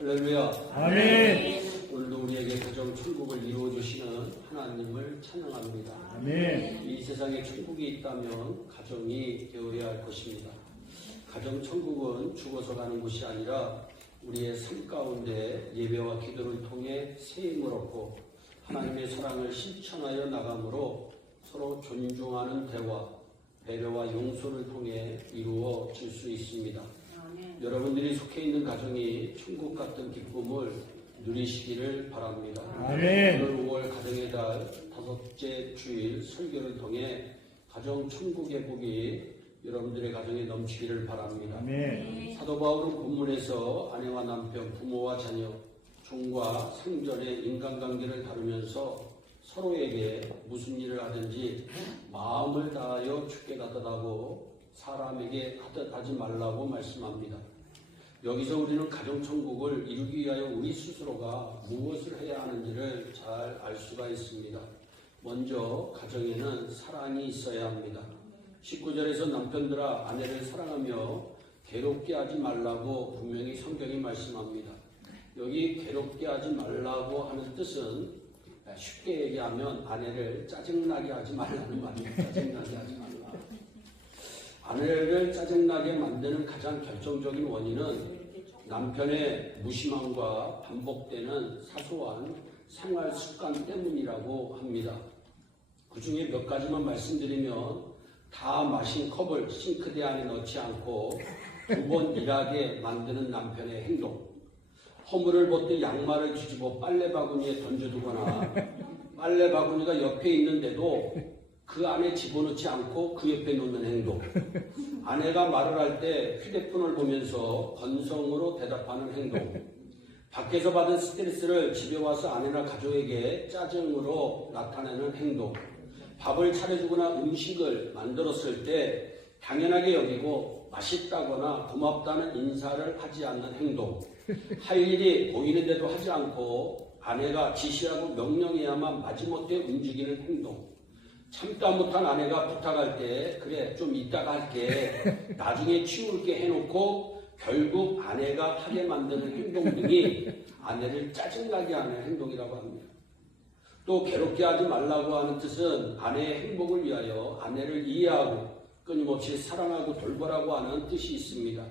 할렐루야. 아멘. 오늘도 우리에게 가정 천국을 이루어 주시는 하나님을 찬양합니다. 아멘. 이 세상에 천국이 있다면 가정이 되어야 할 것입니다. 가정 천국은 죽어서 가는 곳이 아니라 우리의 삶 가운데 예배와 기도를 통해 새 힘을 얻고 하나님의 사랑을 실천하여 나감으로 서로 존중하는 대화, 배려와 용서를 통해 이루어질 수 있습니다. 여러분들이 속해 있는 가정이 천국 같은 기쁨을 누리시기를 바랍니다. 아멘. 오늘 5월 가정의 달 5째 주일 설교를 통해 가정 천국의 복이 여러분들의 가정에 넘치기를 바랍니다. 아멘. 사도 바울은 본문에서 아내와 남편, 부모와 자녀, 종과 상전의 인간관계를 다루면서 서로에게 무슨 일을 하든지 마음을 다하여 주께 가득하고 사람에게 하듯 하지 말라고 말씀합니다. 여기서 우리는 가정천국을 이루기 위하여 우리 스스로가 무엇을 해야 하는지를 잘 알 수가 있습니다. 먼저 가정에는 사랑이 있어야 합니다. 19절에서 남편들아 아내를 사랑하며 괴롭게 하지 말라고 분명히 성경이 말씀합니다. 여기 괴롭게 하지 말라고 하는 뜻은 쉽게 얘기하면 아내를 짜증나게 하지 말라는 말입니다. 짜증나게 하지 말라. 아내를 짜증나게 만드는 가장 결정적인 원인은 남편의 무심함과 반복되는 사소한 생활 습관 때문이라고 합니다. 그 중에 몇 가지만 말씀드리면 다 마신 컵을 싱크대 안에 넣지 않고 2번 일하게 만드는 남편의 행동, 허물을 벗긴 양말을 뒤집어 빨래 바구니에 던져두거나 빨래 바구니가 옆에 있는데도 그 안에 집어넣지 않고 그 옆에 놓는 행동, 아내가 말을 할 때 휴대폰을 보면서 건성으로 대답하는 행동, 밖에서 받은 스트레스를 집에 와서 아내나 가족에게 짜증으로 나타내는 행동, 밥을 차려주거나 음식을 만들었을 때 당연하게 여기고 맛있다거나 고맙다는 인사를 하지 않는 행동, 할 일이 보이는데도 하지 않고 아내가 지시하고 명령해야만 마지못해 움직이는 행동, 참다 못한 아내가 부탁할 때 그래 좀 이따가 할게 나중에 치울게 해놓고 결국 아내가 하게 만드는 행동 등이 아내를 짜증나게 하는 행동이라고 합니다. 또 괴롭게 하지 말라고 하는 뜻은 아내의 행복을 위하여 아내를 이해하고 끊임없이 사랑하고 돌보라고 하는 뜻이 있습니다.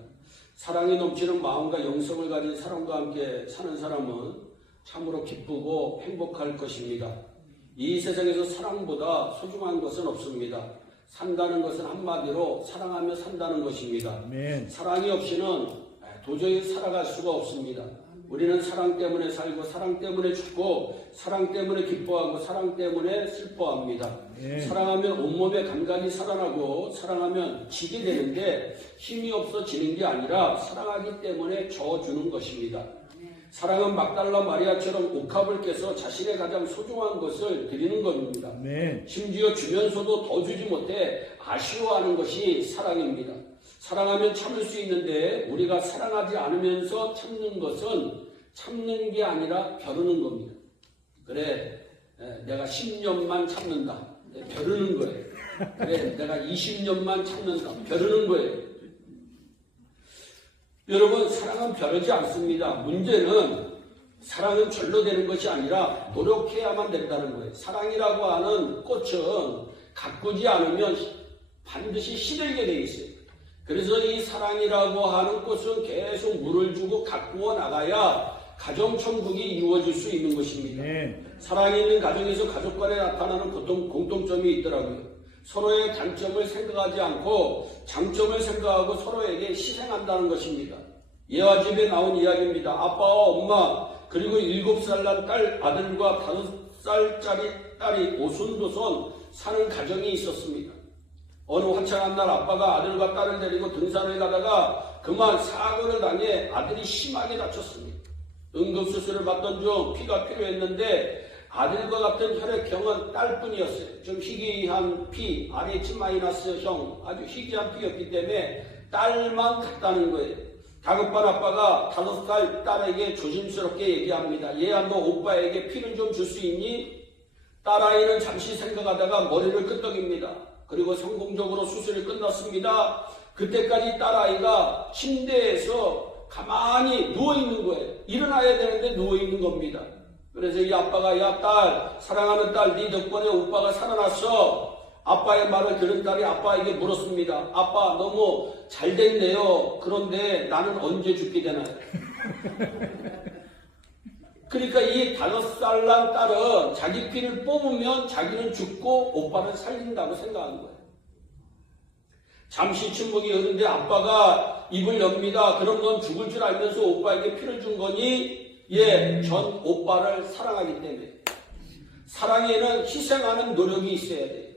사랑이 넘치는 마음과 영성을 가진 사람과 함께 사는 사람은 참으로 기쁘고 행복할 것입니다. 이 세상에서 사랑보다 소중한 것은 없습니다. 산다는 것은 한마디로 사랑하며 산다는 것입니다. 아멘. 사랑이 없이는 도저히 살아갈 수가 없습니다. 우리는 사랑 때문에 살고 사랑 때문에 죽고 사랑 때문에 기뻐하고 사랑 때문에 슬퍼합니다. 사랑하면 온몸의 감각이 살아나고 사랑하면 지게 되는데 힘이 없어 지는 게 아니라 사랑하기 때문에 져주는 것입니다. 사랑은 막달라 마리아처럼 옥합을 깨서 자신의 가장 소중한 것을 드리는 겁니다. 심지어 주면서도 더 주지 못해 아쉬워하는 것이 사랑입니다. 사랑하면 참을 수 있는데 우리가 사랑하지 않으면서 참는 것은 참는 게 아니라 벼르는 겁니다. 그래 내가 10년만 참는다. 벼르는 거예요. 그래 내가 20년만 참는다. 벼르는 거예요. 여러분 사랑은 벼르지 않습니다. 문제는 사랑은 절로 되는 것이 아니라 노력해야만 된다는 거예요. 사랑이라고 하는 꽃은 가꾸지 않으면 반드시 시들게 돼 있어요. 그래서 이 사랑이라고 하는 꽃은 계속 물을 주고 가꾸어 나가야 가정천국이 이루어질 수 있는 것입니다. 사랑이 있는 가정에서 가족 간에 나타나는 공통점이 있더라고요. 서로의 단점을 생각하지 않고 장점을 생각하고 서로에게 희생한다는 것입니다. 예화 집에 나온 이야기입니다. 아빠와 엄마 그리고 7살 난 딸 아들과 5살짜리 딸이 오손도손 사는 가정이 있었습니다. 어느 화창한 날 아빠가 아들과 딸을 데리고 등산을 가다가 그만 사고를 당해 아들이 심하게 다쳤습니다. 응급수술을 받던 중 피가 필요했는데 아들과 같은 혈액형은 딸뿐이었어요. 좀 희귀한 피, RH-형 아주 희귀한 피였기 때문에 딸만 갔다는 거예요. 다급한 아빠가 5살 딸에게 조심스럽게 얘기합니다. 얘야 너 오빠에게 피는 좀 줄 수 있니? 딸아이는 잠시 생각하다가 머리를 끄덕입니다. 그리고 성공적으로 수술이 끝났습니다. 그때까지 딸아이가 침대에서 가만히 누워있는 거예요. 일어나야 되는데 누워있는 겁니다. 그래서 이 아빠가 야 딸, 사랑하는 딸, 네 덕분에 오빠가 살아났어. 아빠의 말을 들은 딸이 아빠에게 물었습니다. 아빠 너무 잘 됐네요. 그런데 나는 언제 죽게 되나요? 그러니까 이 5살 난 딸은 자기 피를 뽑으면 자기는 죽고 오빠를 살린다고 생각한 거예요. 잠시 침묵이 흐른데 아빠가 입을 엽니다. 그럼 넌 죽을 줄 알면서 오빠에게 피를 준 거니? 예, 전 오빠를 사랑하기 때문에. 사랑에는 희생하는 노력이 있어야 돼요.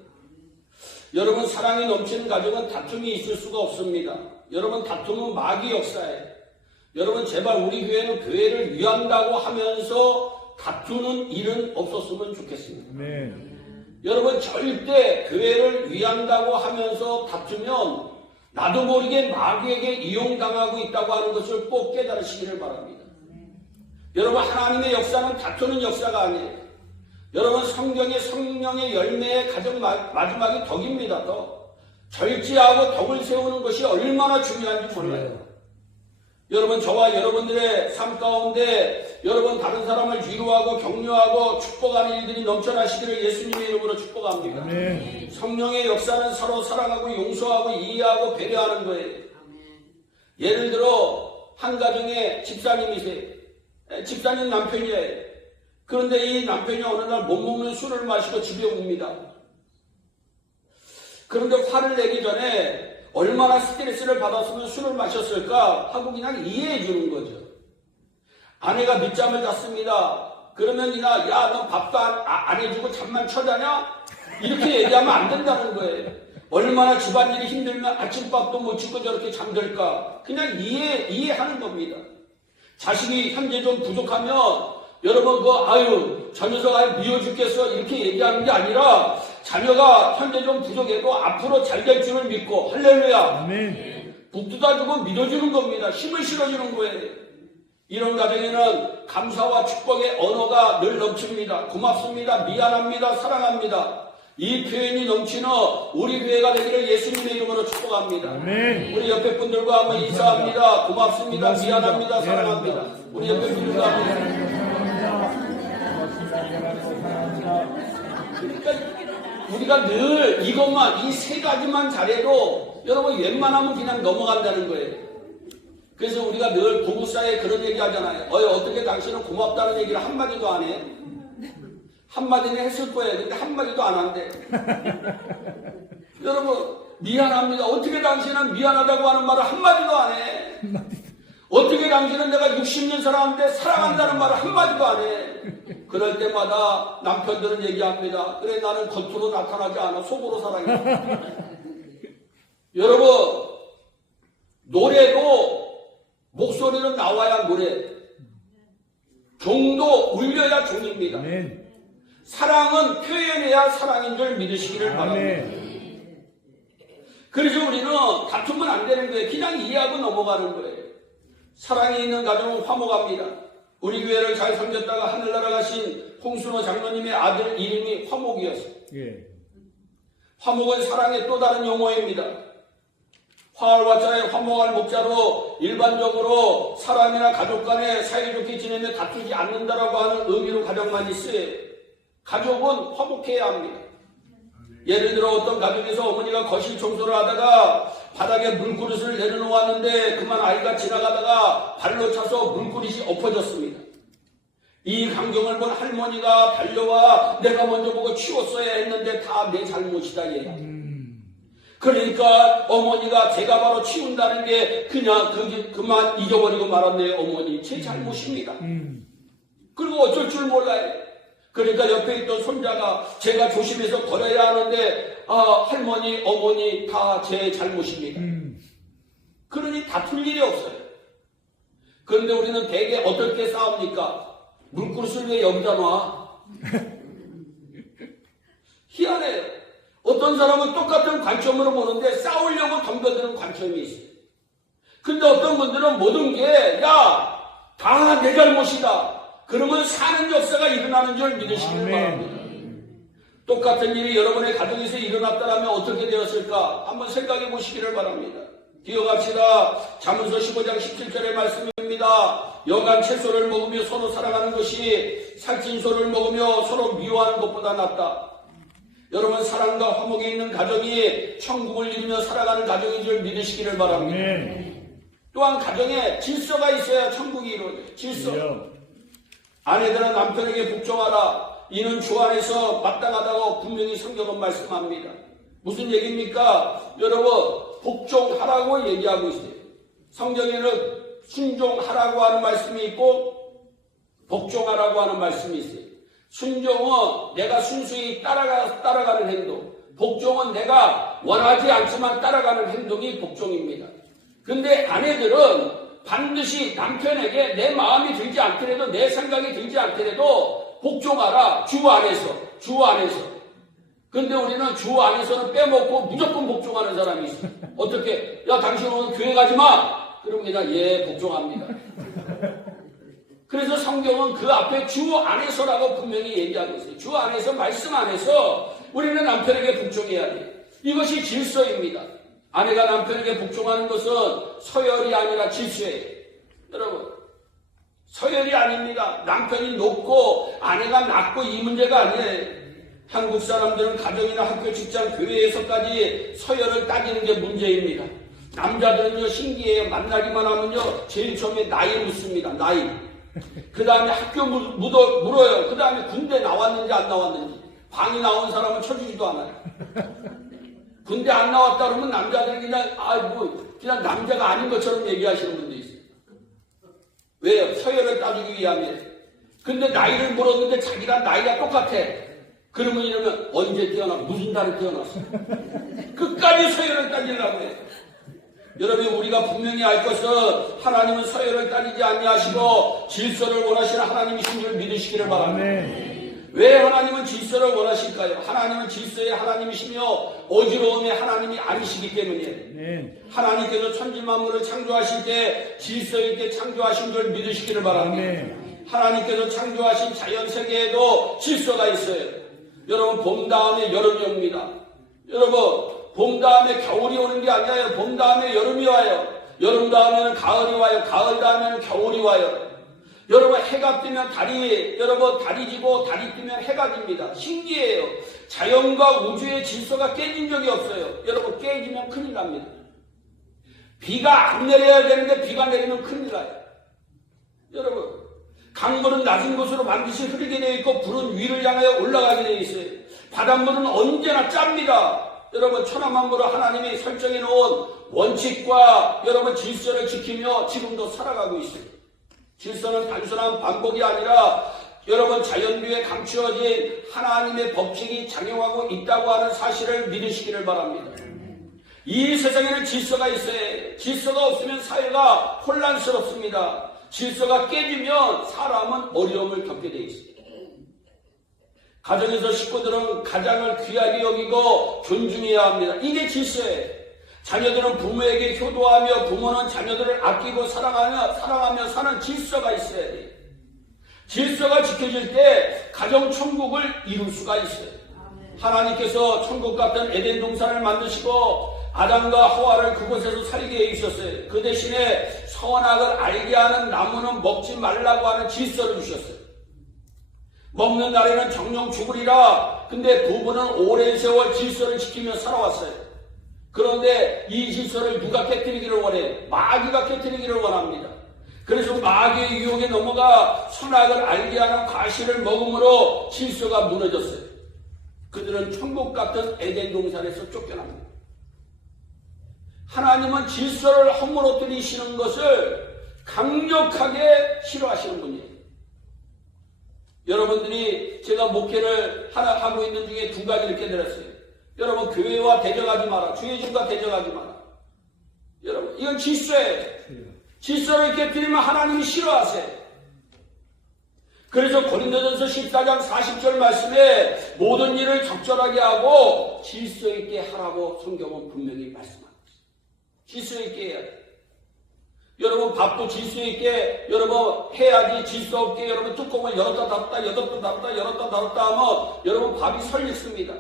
여러분, 사랑이 넘치는 가정은 다툼이 있을 수가 없습니다. 여러분, 다툼은 마귀 역사예요. 여러분, 제발 우리 교회는 교회를 위한다고 하면서 다투는 일은 없었으면 좋겠습니다. 네. 여러분, 절대 교회를 위한다고 하면서 다투면 나도 모르게 마귀에게 이용당하고 있다고 하는 것을 꼭 깨달으시기를 바랍니다. 여러분, 하나님의 역사는 다투는 역사가 아니에요. 여러분, 성경의 성령의 열매의 가장 마지막이 덕입니다. 덕. 절제하고 덕을 세우는 것이 얼마나 중요한지 몰라요. 여러분, 저와 여러분들의 삶 가운데 여러분 다른 사람을 위로하고 격려하고 축복하는 일들이 넘쳐나시기를 예수님의 이름으로 축복합니다. 아멘. 성령의 역사는 서로 사랑하고 용서하고 이해하고 배려하는 거예요. 예를 들어 한 가정에 집사님이세요. 집사님 남편이에요. 그런데 이 남편이 어느 날 못 먹는 술을 마시고 집에 옵니다. 그런데 화를 내기 전에 얼마나 스트레스를 받았으면 술을 마셨을까 하고 그냥 이해해 주는 거죠. 아내가 늦잠을 잤습니다. 그러면 이나 야, 너 밥도 안 해주고 잠만 쳐자냐? 이렇게 얘기하면 안 된다는 거예요. 얼마나 집안일이 힘들면 아침밥도 못 짓고 저렇게 잠들까? 그냥 이해하는 겁니다. 자식이 현재 좀 부족하면 여러분 저 녀석 미워 죽겠어 이렇게 얘기하는 게 아니라 자녀가 현재 좀 부족해도 앞으로 잘 될 줄을 믿고 할렐루야. 아멘. 북돋아주고 믿어주는 겁니다. 힘을 실어주는 거예요. 이런 가정에는 감사와 축복의 언어가 늘 넘칩니다. 고맙습니다. 미안합니다. 사랑합니다. 이 표현이 넘치는 우리 교회가 되기를 예수님의 이름으로 축복합니다. 아멘. 우리 옆에 분들과 한번 인사합니다. 고맙습니다. 미안합니다. 사랑합니다. 우리 옆에 분들과 한번 그러니까 우리가 늘 이것만 이 3가지만 잘해도 여러분 웬만하면 그냥 넘어간다는 거예요. 그래서 우리가 늘 부부 사이에 그런 얘기 하잖아요. 어떻게 당신은 고맙다는 얘기를 한마디도 안 해? 한마디는 했을 거예요. 근데 한마디도 안 한대. 여러분 미안합니다. 어떻게 당신은 미안하다고 하는 말을 한마디도 안 해? 어떻게 당신은 내가 60년 살았는데 사랑한다는 말을 한마디도 안 해? 그럴 때마다 남편들은 얘기합니다. 그래 나는 겉으로 나타나지 않아. 속으로 사랑해. 여러분 노래도 목소리는 나와야 노래. 종도 울려야 종입니다. 아멘. 사랑은 표현해야 사랑인 줄 믿으시기를 바랍니다. 아멘. 그래서 우리는 다투면 안 되는 거예요. 그냥 이해하고 넘어가는 거예요. 사랑이 있는 가정은 화목합니다. 우리 교회를 잘 섬겼다가 하늘나라 가신 홍순호 장로님의 아들 이름이 화목이었어요. 예. 화목은 사랑의 또 다른 용어입니다. 화할 화자에 화목할 목자로 일반적으로 사람이나 가족 간에 사이좋게 지내며 다투지 않는다라고 하는 의미로 가장 많이 쓰여요. 가족은 화목해야 합니다. 예를 들어 어떤 가정에서 어머니가 거실 청소를 하다가 바닥에 물그릇을 내려놓았는데 그만 아이가 지나가다가 발로 차서 물그릇이 엎어졌습니다. 이 광경을 본 할머니가 달려와 내가 먼저 보고 치웠어야 했는데 다 내 잘못이다 얘가. 그러니까 어머니가 제가 바로 치운다는 게 그냥 그만 잊어버리고 말았네요. 어머니 제 잘못입니다. 그리고 어쩔 줄 몰라요. 그러니까 옆에 있던 손자가 제가 조심해서 걸어야 하는데 할머니 어머니 다 제 잘못입니다. 그러니 다툴 일이 없어요. 그런데 우리는 대개 어떻게 싸웁니까? 물그릇을 왜 여기다 놔? 희한해요. 어떤 사람은 똑같은 관점으로 보는데 싸우려고 덤벼드는 관점이 있어요. 근데 어떤 분들은 모든 게 다 내 잘못이다. 그러면 사는 역사가 일어나는 줄 믿으시길 바랍니다. 똑같은 일이 여러분의 가정에서 일어났다면 어떻게 되었을까? 한번 생각해 보시기를 바랍니다. 기억합시다. 잠언서 15장 17절의 말씀이 말씀입니다. 영한 채소를 먹으며 서로 사랑하는 것이 살찐 소를 먹으며 서로 미워하는 것보다 낫다. 여러분, 사랑과 화목에 있는 가정이 천국을 이루며 살아가는 가정인 줄 믿으시기를 바랍니다. 또한 가정에 질서가 있어야 천국이 이루어져요. 질서. 아내들은 남편에게 복종하라. 이는 주 안에서 마땅하다고 분명히 성경은 말씀합니다. 무슨 얘기입니까? 여러분, 복종하라고 얘기하고 있어요. 성경에는 순종하라고 하는 말씀이 있고 복종하라고 하는 말씀이 있어요. 순종은 내가 순수히 따라가는 행동, 복종은 내가 원하지 않지만 따라가는 행동이 복종입니다. 근데 아내들은 반드시 남편에게 내 마음이 들지 않더라도 내 생각이 들지 않더라도 복종하라. 주 안에서. 근데 우리는 주 안에서는 빼먹고 무조건 복종하는 사람이 있어요. 어떻게? 야, 당신 오늘 교회 가지 마. 그럼 그냥 복종합니다. 그래서 성경은 그 앞에 주 안에서라고 분명히 얘기하고 있어요. 주 안에서, 말씀 안에서 우리는 남편에게 복종해야 돼요. 이것이 질서입니다. 아내가 남편에게 복종하는 것은 서열이 아니라 질서예요. 여러분, 서열이 아닙니다. 남편이 높고 아내가 낮고 이 문제가 아니에요. 한국 사람들은 가정이나 학교, 직장, 교회에서까지 서열을 따지는 게 문제입니다. 남자들은요, 신기해요. 만나기만 하면요, 제일 처음에 나이 묻습니다. 나이. 그 다음에 학교 물어요. 그 다음에 군대 나왔는지 안 나왔는지. 방이 나온 사람은 쳐주지도 않아요. 군대 안 나왔다 그러면 남자들이 그냥 남자가 아닌 것처럼 얘기하시는 분도 있어요. 왜요? 서열을 따지기 위함이에요. 근데 나이를 물었는데 자기가 나이가 똑같아. 그러면 이러면 언제 태어나? 무슨 달에 태어났어? 끝까지 서열을 따지려고 해요. 여러분, 우리가 분명히 알 것은 하나님은 서열을 따지지 아니하시고 질서를 원하시는 하나님이신 줄 믿으시기를 바랍니다. 왜 하나님은 질서를 원하실까요? 하나님은 질서의 하나님이시며 어지러움의 하나님이 아니시기 때문이에요. 하나님께서 천지만물을 창조하실 때 질서 있게 창조하신 줄 믿으시기를 바랍니다. 하나님께서 창조하신 자연세계에도 질서가 있어요. 여러분, 봄 다음에 여름이 옵니다. 여러분, 봄 다음에 겨울이 오는 게 아니에요. 봄 다음에 여름이 와요. 여름 다음에는 가을이 와요. 가을 다음에는 겨울이 와요. 여러분, 해가 뜨면 달이 지고 달이 뜨면 해가 집니다. 신기해요. 자연과 우주의 질서가 깨진 적이 없어요. 여러분, 깨지면 큰일 납니다. 비가 안 내려야 되는데 비가 내리면 큰일 나요. 여러분, 강물은 낮은 곳으로 반드시 흐르게 되어 있고 불은 위를 향하여 올라가게 되어 있어요. 바닷물은 언제나 짭니다. 여러분, 천하만물을 하나님이 설정해 놓은 원칙과 여러분 질서를 지키며 지금도 살아가고 있어요. 질서는 단순한 반복이 아니라 여러분 자연주에 감추어진 하나님의 법칙이 작용하고 있다고 하는 사실을 믿으시기를 바랍니다. 이 세상에는 질서가 있어야 해요. 질서가 없으면 사회가 혼란스럽습니다. 질서가 깨지면 사람은 어려움을 겪게 돼 있습니다. 가정에서 식구들은 가장을 귀하게 여기고 존중해야 합니다. 이게 질서예요. 자녀들은 부모에게 효도하며 부모는 자녀들을 아끼고 사랑하며 사는 질서가 있어야 돼요. 질서가 지켜질 때 가정 천국을 이룰 수가 있어요. 하나님께서 천국 같은 에덴 동산을 만드시고 아담과 하와를 그곳에서 살게 해주셨어요. 그 대신에 선악을 알게 하는 나무는 먹지 말라고 하는 질서를 주셨어요. 먹는 날에는 정령 죽으리라. 근데 부부는 오랜 세월 질서를 지키며 살아왔어요. 그런데 이 질서를 누가 깨뜨리기를 원해요? 마귀가 깨뜨리기를 원합니다. 그래서 마귀의 유혹에 넘어가 선악을 알게 하는 과실을 먹음으로 질서가 무너졌어요. 그들은 천국 같은 에덴 동산에서 쫓겨납니다. 하나님은 질서를 허물어뜨리시는 것을 강력하게 싫어하시는 분이에요. 여러분들이 제가 목회를 하나 하고 있는 중에 두 가지를 깨달았어요. 여러분, 교회와 대적하지 마라. 주의중과 대적하지 마라. 여러분, 이건 질서예요. 질서를 깨뜨리면 하나님이 싫어하세요. 그래서 고린도전서 14장 40절 말씀에 모든 일을 적절하게 하고 질서 있게 하라고 성경은 분명히 말씀합니다. 질서 있게 해야 돼요. 여러분, 밥도 질서 있게 여러분 해야지. 질서 없게 여러분 뚜껑을 열었다 닫았다 열었다 닫았다 하면 여러분 밥이 설익습니다.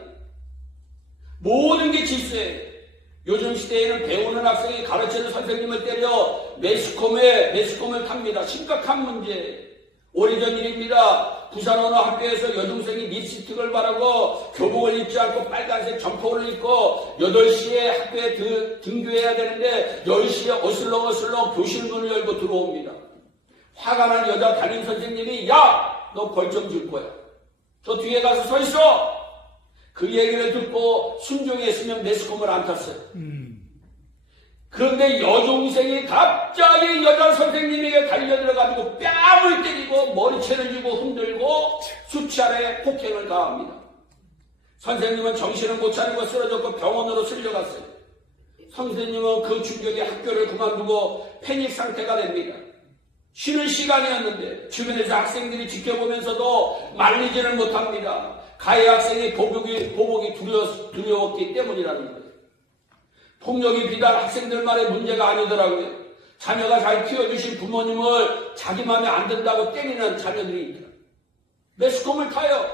모든 게 질서예요. 요즘 시대에는 배우는 학생이 가르치는 선생님을 때려 매스컴을 탑니다. 심각한 문제. 오래전 일입니다. 부산 어느 학교에서 여중생이 립스틱을 바르고 교복을 입지 않고 빨간색 점퍼를 입고 8시에 학교에 등교해야 되는데 10시에 어슬렁어슬렁 교실 문을 열고 들어옵니다. 화가 난 여자 담임선생님이 야! 너 벌점 줄 거야. 저 뒤에 가서 서 있어! 그 얘기를 듣고 순종했으면 매스컴을 안 탔어요. 그런데 여중생이 갑자기 여자 선생님에게 달려들어가지고 뺨을 때리고 머리채를 쥐고 흔들고 수차례 폭행을 가합니다. 선생님은 정신을 못 차리고 쓰러졌고 병원으로 쓸려갔어요. 선생님은 그 충격에 학교를 그만두고 패닉 상태가 됩니다. 쉬는 시간이었는데 주변에서 학생들이 지켜보면서도 말리지를 못합니다. 가해 학생의 보복이 두려웠기 때문이라는 거예요. 폭력이 비단 학생들만의 문제가 아니더라고요. 자녀가 잘 키워주신 부모님을 자기 마음에 안 든다고 때리는 자녀들이 있다. 매스컴을 타요.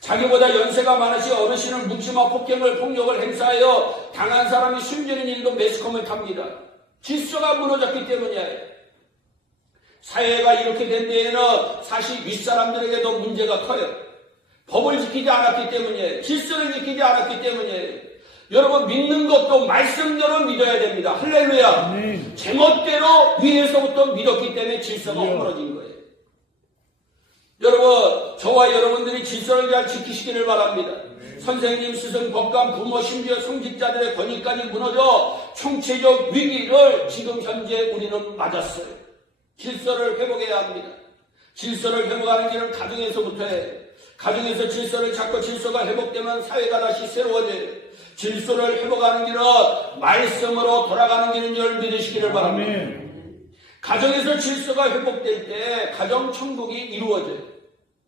자기보다 연세가 많으신 어르신을 묻지마 폭력을 행사하여 당한 사람이 숨지는 일도 매스컴을 탑니다. 질서가 무너졌기 때문이에요. 사회가 이렇게 된 데에는 사실 윗사람들에게도 문제가 커요. 법을 지키지 않았기 때문이에요. 질서를 지키지 않았기 때문이에요. 여러분 믿는 것도 말씀대로 믿어야 됩니다. 할렐루야. 제멋대로 위에서부터 믿었기 때문에 질서가 허물어진 거예요. 여러분 저와 여러분들이 질서를 잘 지키시기를 바랍니다. 선생님, 스승, 법관, 부모, 심지어 성직자들의 권위까지 무너져 총체적 위기를 지금 현재 우리는 맞았어요. 질서를 회복해야 합니다. 질서를 회복하는 길은 가정에서부터 해요. 가정에서 질서를 찾고 질서가 회복되면 사회가 다시 새로워져요. 질서를 회복하는 길은 말씀으로 돌아가는 길인 줄 믿으시기를 바랍니다. 가정에서 질서가 회복될 때 가정 천국이 이루어져요.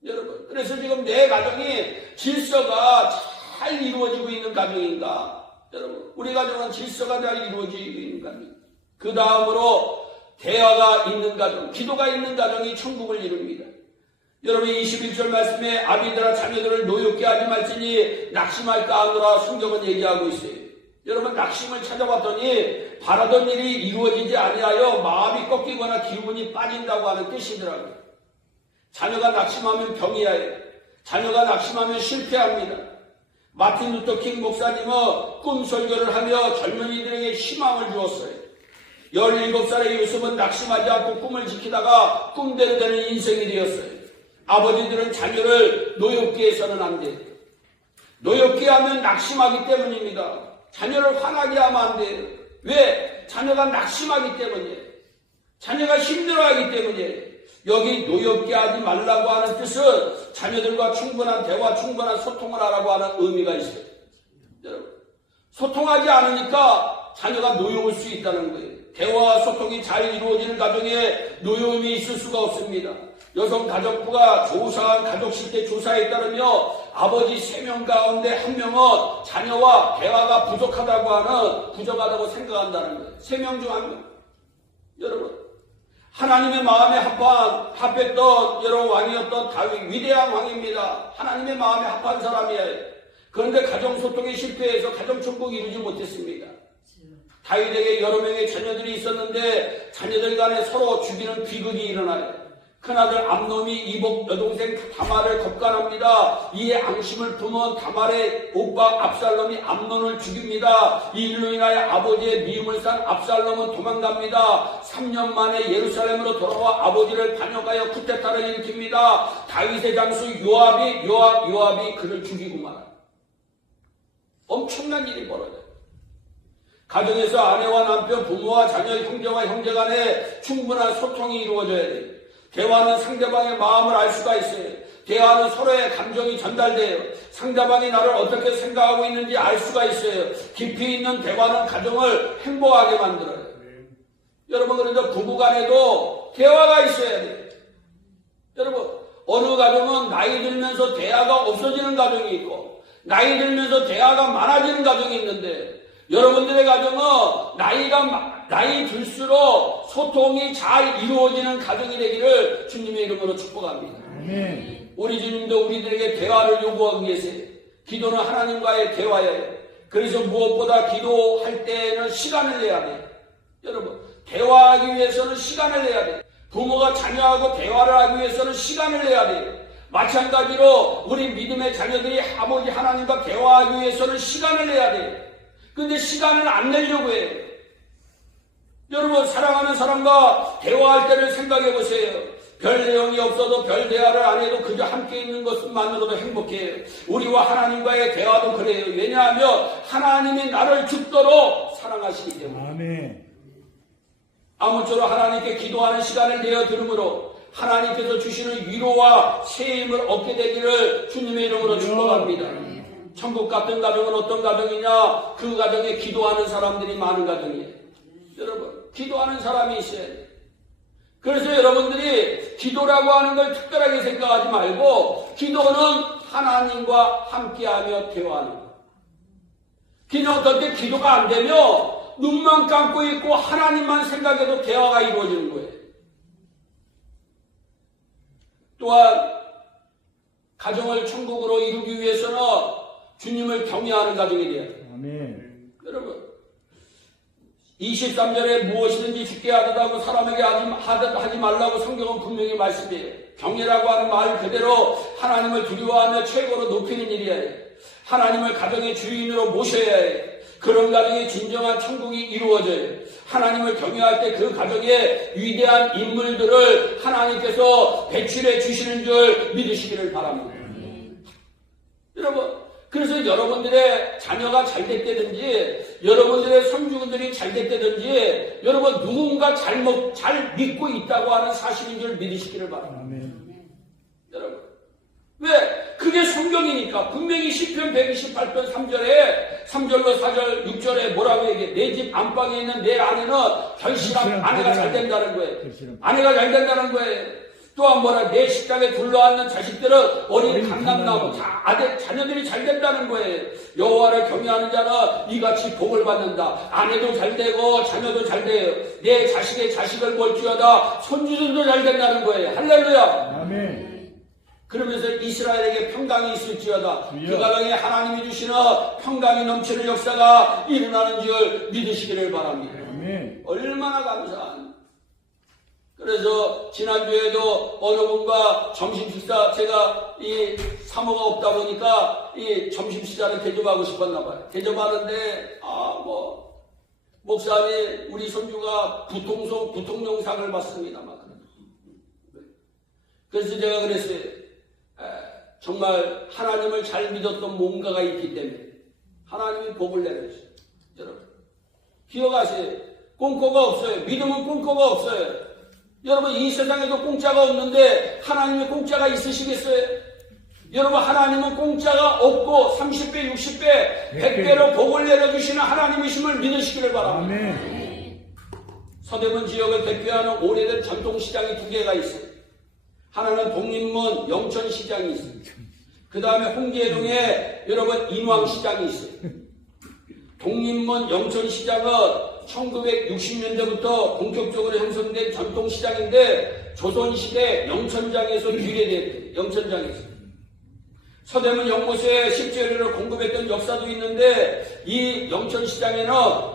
여러분, 그래서 지금 내 가정이 질서가 잘 이루어지고 있는 가정인가? 여러분, 우리 가정은 질서가 잘 이루어지고 있는 가정. 그 다음으로 대화가 있는 가정, 기도가 있는 가정이 천국을 이룹니다. 여러분 21절 말씀에 아비들아 자녀들을 노엽게 하지 말지니 낙심할까 하노라 성경은 얘기하고 있어요. 여러분 낙심을 찾아봤더니 바라던 일이 이루어지지 아니하여 마음이 꺾이거나 기분이 빠진다고 하는 뜻이더라고요. 자녀가 낙심하면 병이야 해요. 자녀가 낙심하면 실패합니다. 마틴 루터 킹 목사님은 꿈 설교를 하며 젊은이들에게 희망을 주었어요. 17살의 요셉은 낙심하지 않고 꿈을 지키다가 꿈대로 되는 인생이 되었어요. 아버지들은 자녀를 노엽게 해서는 안 돼요. 노엽게 하면 낙심하기 때문입니다. 자녀를 화나게 하면 안 돼요. 왜? 자녀가 낙심하기 때문이에요. 자녀가 힘들어하기 때문이에요. 여기 노엽게 하지 말라고 하는 뜻은 자녀들과 충분한 대화, 충분한 소통을 하라고 하는 의미가 있어요. 여러분, 소통하지 않으니까 자녀가 노여울 수 있다는 거예요. 대화와 소통이 잘 이루어지는 가정에 노여움이 있을 수가 없습니다. 여성가족부가 조사한 가족실태 조사에 따르며 아버지 3명 가운데 1명은 자녀와 대화가 부족하다고 하는 부족하다고 생각한다는 거예요. 3명 중 1명. 여러분, 하나님의 마음에 합했던 여러분 왕이었던 다윗, 위대한 왕입니다. 하나님의 마음에 합한 사람이에요. 그런데 가정소통에 실패해서 가정천국이 이루지 못했습니다. 다윗에게 여러 명의 자녀들이 있었는데 자녀들 간에 서로 죽이는 비극이 일어나요. 큰아들 암놈이 이복 여동생 다말을 겁간합니다. 이에 앙심을 품은 다말의 오빠 압살롬이 암논을 죽입니다. 이 일로 인하여 아버지의 미움을 산 압살롬은 도망갑니다. 3년 만에 예루살렘으로 돌아와 아버지를 반역하여 쿠데타를 일으킵니다. 다윗의 장수 요압이 그를 죽이고 말아요. 엄청난 일이 벌어져요. 가정에서 아내와 남편, 부모와 자녀, 형제와 형제 간에 충분한 소통이 이루어져야 돼요. 대화는 상대방의 마음을 알 수가 있어요. 대화는 서로의 감정이 전달돼요. 상대방이 나를 어떻게 생각하고 있는지 알 수가 있어요. 깊이 있는 대화는 가정을 행복하게 만들어요. 여러분, 그래서 부부간에도 대화가 있어야 돼요. 여러분, 어느 가정은 나이 들면서 대화가 없어지는 가정이 있고 나이 들면서 대화가 많아지는 가정이 있는데 여러분들의 가정은 나이 들수록 소통이 잘 이루어지는 가정이 되기를 주님의 이름으로 축복합니다. 우리 주님도 우리들에게 대화를 요구하고 계세요. 기도는 하나님과의 대화예요. 그래서 무엇보다 기도할 때에는 시간을 내야 돼요. 여러분, 대화하기 위해서는 시간을 내야 돼요. 부모가 자녀하고 대화를 하기 위해서는 시간을 내야 돼요. 마찬가지로 우리 믿음의 자녀들이 아버지 하나님과 대화하기 위해서는 시간을 내야 돼요. 근데 시간을 안 내려고 해요. 여러분, 사랑하는 사람과 대화할 때를 생각해 보세요. 별 내용이 없어도 별 대화를 안 해도 그저 함께 있는 것만으로도 행복해요. 우리와 하나님과의 대화도 그래요. 왜냐하면 하나님이 나를 죽도록 사랑하시기 때문에. 아멘. 아무쪼록 하나님께 기도하는 시간을 내어 들으므로 하나님께서 주시는 위로와 세임을 얻게 되기를 주님의 이름으로 축복합니다. 천국 같은 가정은 어떤 가정이냐? 그 가정에 기도하는 사람들이 많은 가정이에요. 여러분, 기도하는 사람이 있어야 돼요. 그래서 여러분들이 기도라고 하는 걸 특별하게 생각하지 말고 기도는 하나님과 함께하며 대화하는 거예요. 그냥 어떨 때 기도가 안 되면 눈만 감고 있고 하나님만 생각해도 대화가 이루어지는 거예요. 또한 가정을 천국으로 이루기 위해서는 주님을 경외하는 가정이 돼야 돼요. 아멘. 여러분, 23절에 무엇이든지 죽게 하듯하고 사람에게 하지 말라고 성경은 분명히 말씀해요. 경외라고 하는 말 그대로 하나님을 두려워하며 최고로 높이는 일이야 해요. 하나님을 가정의 주인으로 모셔야 해요. 그런 가정의 진정한 천국이 이루어져요. 하나님을 경외할 때 그 가정의 위대한 인물들을 하나님께서 배출해 주시는 줄 믿으시기를 바랍니다. 여러분, 그래서 여러분들의 자녀가 잘 됐다든지 여러분들의 손주들이 잘 됐다든지 여러분 누군가 잘 믿고 있다고 하는 사실인 줄 믿으시기를 바랍니다. 아멘. 여러분, 왜? 그게 성경이니까. 분명히 시편 128편 3절로 4절 6절에 뭐라고 얘기해? 내 집 안방에 있는 내 아내는 결실한 아내가 잘 된다는 거예요. 아내가 잘 된다는 거예요. 또한 뭐라? 내 식당에 둘러앉는 자식들은 어린 감람나무, 자녀들이 잘 된다는 거예요. 여호와를 경외하는 자는 이같이 복을 받는다. 아내도 잘 되고 자녀도 잘 돼요. 내 자식의 자식을 볼지어다 손주들도 잘 된다는 거예요. 할렐루야. 아멘. 그러면서 이스라엘에게 평강이 있을지어다. 주여. 그 가정에 하나님이 주시는 평강이 넘치는 역사가 일어나는 줄 믿으시기를 바랍니다. 아멘. 얼마나 감사한. 그래서 지난주에도 어느 분과 점심 식사, 제가 이 사모가 없다 보니까 이 점심 식사를 대접하고 싶었나 봐요. 대접하는데 목사님 우리 손주가 부통령상을 받습니다. 막 그래서 제가 그랬어요. 정말 하나님을 잘 믿었던 뭔가가 있기 때문에 하나님이 복을 내려주세요. 여러분 기억하세요. 꼼코가 없어요. 믿음은 꼼코가 없어요. 여러분 이 세상에도 공짜가 없는데 하나님의 공짜가 있으시겠어요? 여러분 하나님은 공짜가 없고 30배, 60배, 100배로 복을 내려주시는 하나님이심을 믿으시기를 바랍니다. 아멘. 서대문 지역을 대표하는 오래된 전통시장이 두 개가 있어요. 하나는 독립문 영천시장이 있어요. 그 다음에 홍제동에 여러분 인왕시장이 있어요. 독립문 영천시장은 1960년대부터 본격적으로 형성된 전통시장인데 조선시대 영천장에서 유래됐대요. 영천장에서. 서대문 연못에 식재료를 공급했던 역사도 있는데 이 영천시장에는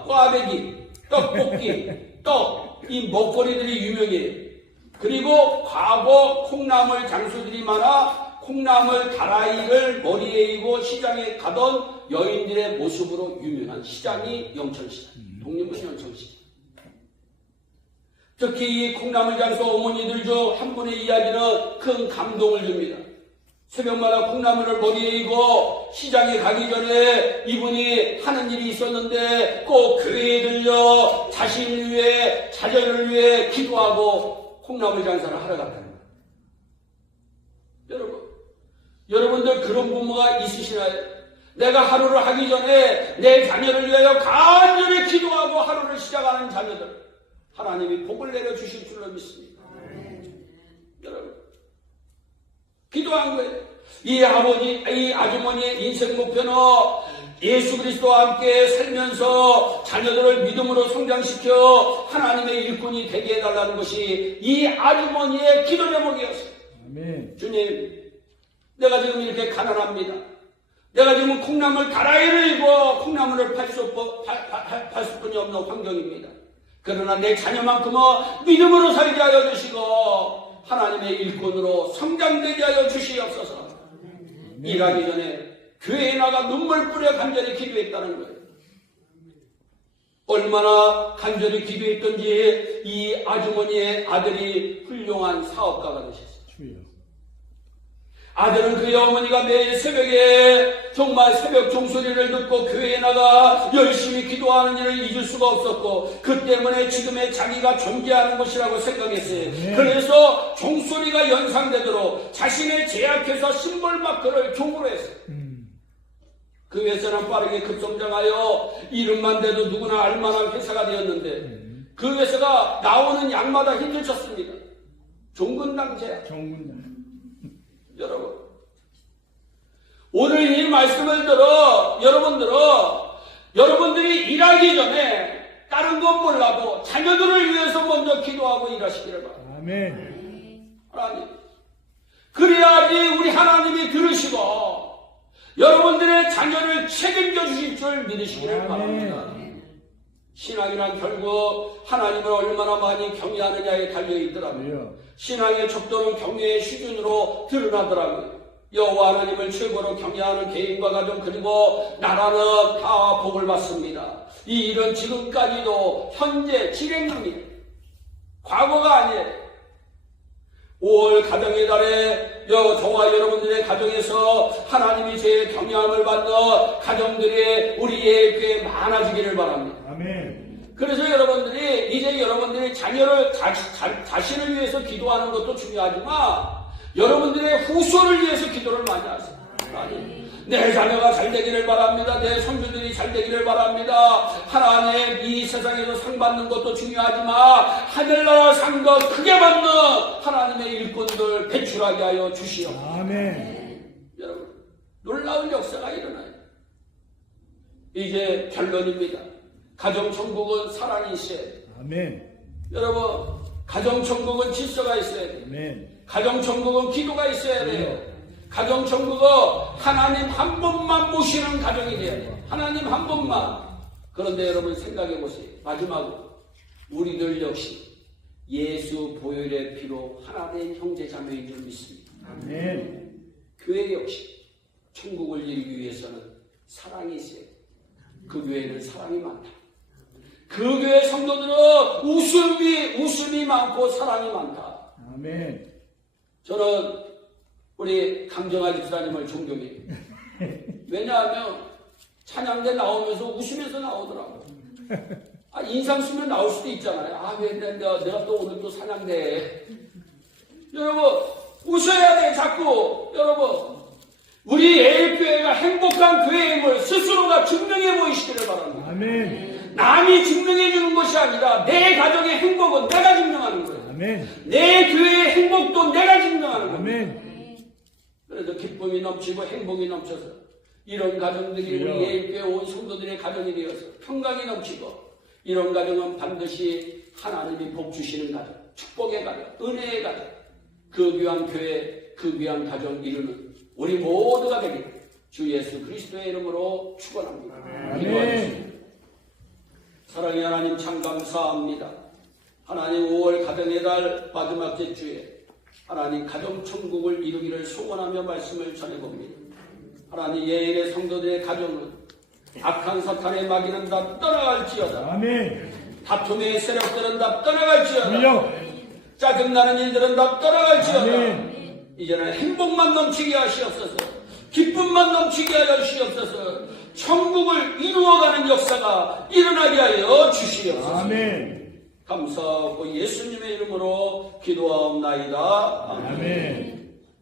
꽈배기, 떡볶이, 이 먹거리들이 유명해요. 그리고 과거 콩나물 장수들이 많아 콩나물 다라이를 머리에 이고 시장에 가던 여인들의 모습으로 유명한 시장이 영천시장. 독립문 영천시장. 특히 이 콩나물 장수 어머니들 중 한 분의 이야기는 큰 감동을 줍니다. 새벽마다 콩나물을 머리에 이고 시장에 가기 전에 이분이 하는 일이 있었는데 꼭 교회에 들려 자신을 위해 자녀를 위해 기도하고 콩나물 장사를 하러 갔다는 거예요. 여러분들 그런 부모가 있으시나요? 내가 하루를 하기 전에 내 자녀를 위하여 간절히 기도하고 하루를 시작하는 자녀들 하나님이 복을 내려주실 줄로 믿습니다. 여러분 기도한 거예요. 이 아버지, 이 아주머니의 인생 목표는 예수 그리스도와 함께 살면서 자녀들을 믿음으로 성장시켜 하나님의 일꾼이 되게 해달라는 것이 이 아주머니의 기도 제목이었어요. 아멘. 주님, 내가 지금 이렇게 가난합니다. 내가 지금 콩나물 다라이를 입어 콩나물을 팔 수뿐이 없는 환경입니다. 그러나 내 자녀만큼은 믿음으로 살게 하여 주시고 하나님의 일꾼으로 성장되게 하여 주시옵소서. 일하기 전에 교회에 나가 눈물 뿌려 간절히 기도했다는 거예요. 얼마나 간절히 기도했던지 이 아주머니의 아들이 훌륭한 사업가가 되셨어요. 아들은 그의 어머니가 매일 새벽에 정말 새벽 종소리를 듣고 교회에 나가 열심히 기도하는 일을 잊을 수가 없었고 그 때문에 지금의 자기가 존재하는 것이라고 생각했어요. 네. 그래서 종소리가 연상되도록 자신의 제약회사 심볼마크를 종으로 했어요. 그 회사는 빠르게 급성장하여 이름만 대도 누구나 알만한 회사가 되었는데 그 회사가 나오는 양마다 힘을 쳤습니다. 종근당제야. 여러분, 오늘 이 말씀을 들어 여러분들이 일하기 전에 다른 건 몰라도 자녀들을 위해서 먼저 기도하고 일하시기를 바랍니다. 아멘. 하나님, 그래야지 우리 하나님이 들으시고 여러분들의 자녀를 책임져 주실 줄 믿으시기를 바랍니다. 신앙이란 결국 하나님을 얼마나 많이 경외하느냐에 달려있더라고요. 신앙의 척도는 경외의 수준으로 드러나더라고요. 여호와 하나님을 최고로 경외하는 개인과 가정 그리고 나라는 다 복을 받습니다. 이 일은 지금까지도 현재 진행됩니다. 과거가 아니에요. 5월 가정의 달에 저와 여러분들의 가정에서 하나님이 제 경외함을 받는 가정들이 우리의 교회에 많아지기를 바랍니다. 아멘. 그래서 여러분들이 이제 여러분들이 자녀를 자신을 위해서 기도하는 것도 중요하지만 여러분들의 후손을 위해서 기도를 많이 하세요. 아니, 내 자녀가 잘 되기를 바랍니다. 내 손주들이 잘 되기를 바랍니다. 하나님 이 세상에서 상 받는 것도 중요하지만 하늘나라 상도 크게 받는 하나님의 일꾼들 배출하게 하여 주시오. 아멘. 여러분, 놀라운 역사가 일어나요. 이제 결론입니다. 가정천국은 사랑이 있어야 돼요. 아멘. 여러분, 가정천국은 질서가 있어야 돼요. 아멘. 가정천국은 기도가 있어야 돼요. 가정천국은 하나님 한 분만 모시는 가정이 돼야 돼요. 하나님 한 분만. 그런데 여러분 생각해 보세요. 마지막으로 우리들 역시 예수 보혈의 피로 하나 된 형제 자매인 줄 믿습니다. 아멘. 교회 역시 천국을 이루기 위해서는 사랑이 있어야 돼요. 그 교회는 사랑이 많다. 그 교회 성도들은 웃음이 많고 사랑이 많다. 아멘. 저는 우리 강정아 집사님을 존경해요. 왜냐하면 찬양대 나오면서 웃으면서 나오더라고요. 인상 쓰면 나올 수도 있잖아요. 왜 내가 또 오늘 또 찬양대. 여러분, 웃어야 돼, 자꾸. 여러분, 우리 예일교회가 행복한 교회임을 스스로가 증명해 보이시기를 바랍니다. 아멘. 남이 증명해 주는 것이 아니라 내 가정의 행복은 내가 증명하는 거예요. 아멘. 내 교회의 행복도 내가 증명하는 거예요. 아멘. 그래서 기쁨이 넘치고 행복이 넘쳐서 이런 가정들이 우리 예일교회 온 성도들의 가정이 되어서 평강이 넘치고 이런 가정은 반드시 하나님이 복 주시는 가정, 축복의 가정, 은혜의 가정, 그 귀한 교회, 그 귀한 가정 이루는 우리 모두가 되길 주 예수 그리스도의 이름으로 축원합니다. 아멘. 사랑의 하나님 참 감사합니다. 하나님 5월 가정의 달 마지막 주에 하나님 가정천국을 이루기를 소원하며 말씀을 전해봅니다. 하나님 예일의 성도들의 가정은 악한 사탄의 마귀는 다 떠나갈지어다. 아멘. 다툼의 세력들은 다 떠나갈지어다. 주여. 짜증나는 일들은 다 떠나갈지어다. 아멘. 이제는 행복만 넘치게 하시옵소서. 기쁨만 넘치게 하여 주시옵소서. 천국을 이루어가는 역사가 일어나게 하여 주시옵소서. 아멘. 감사하고 예수님의 이름으로 기도하옵나이다. 아멘. 아멘.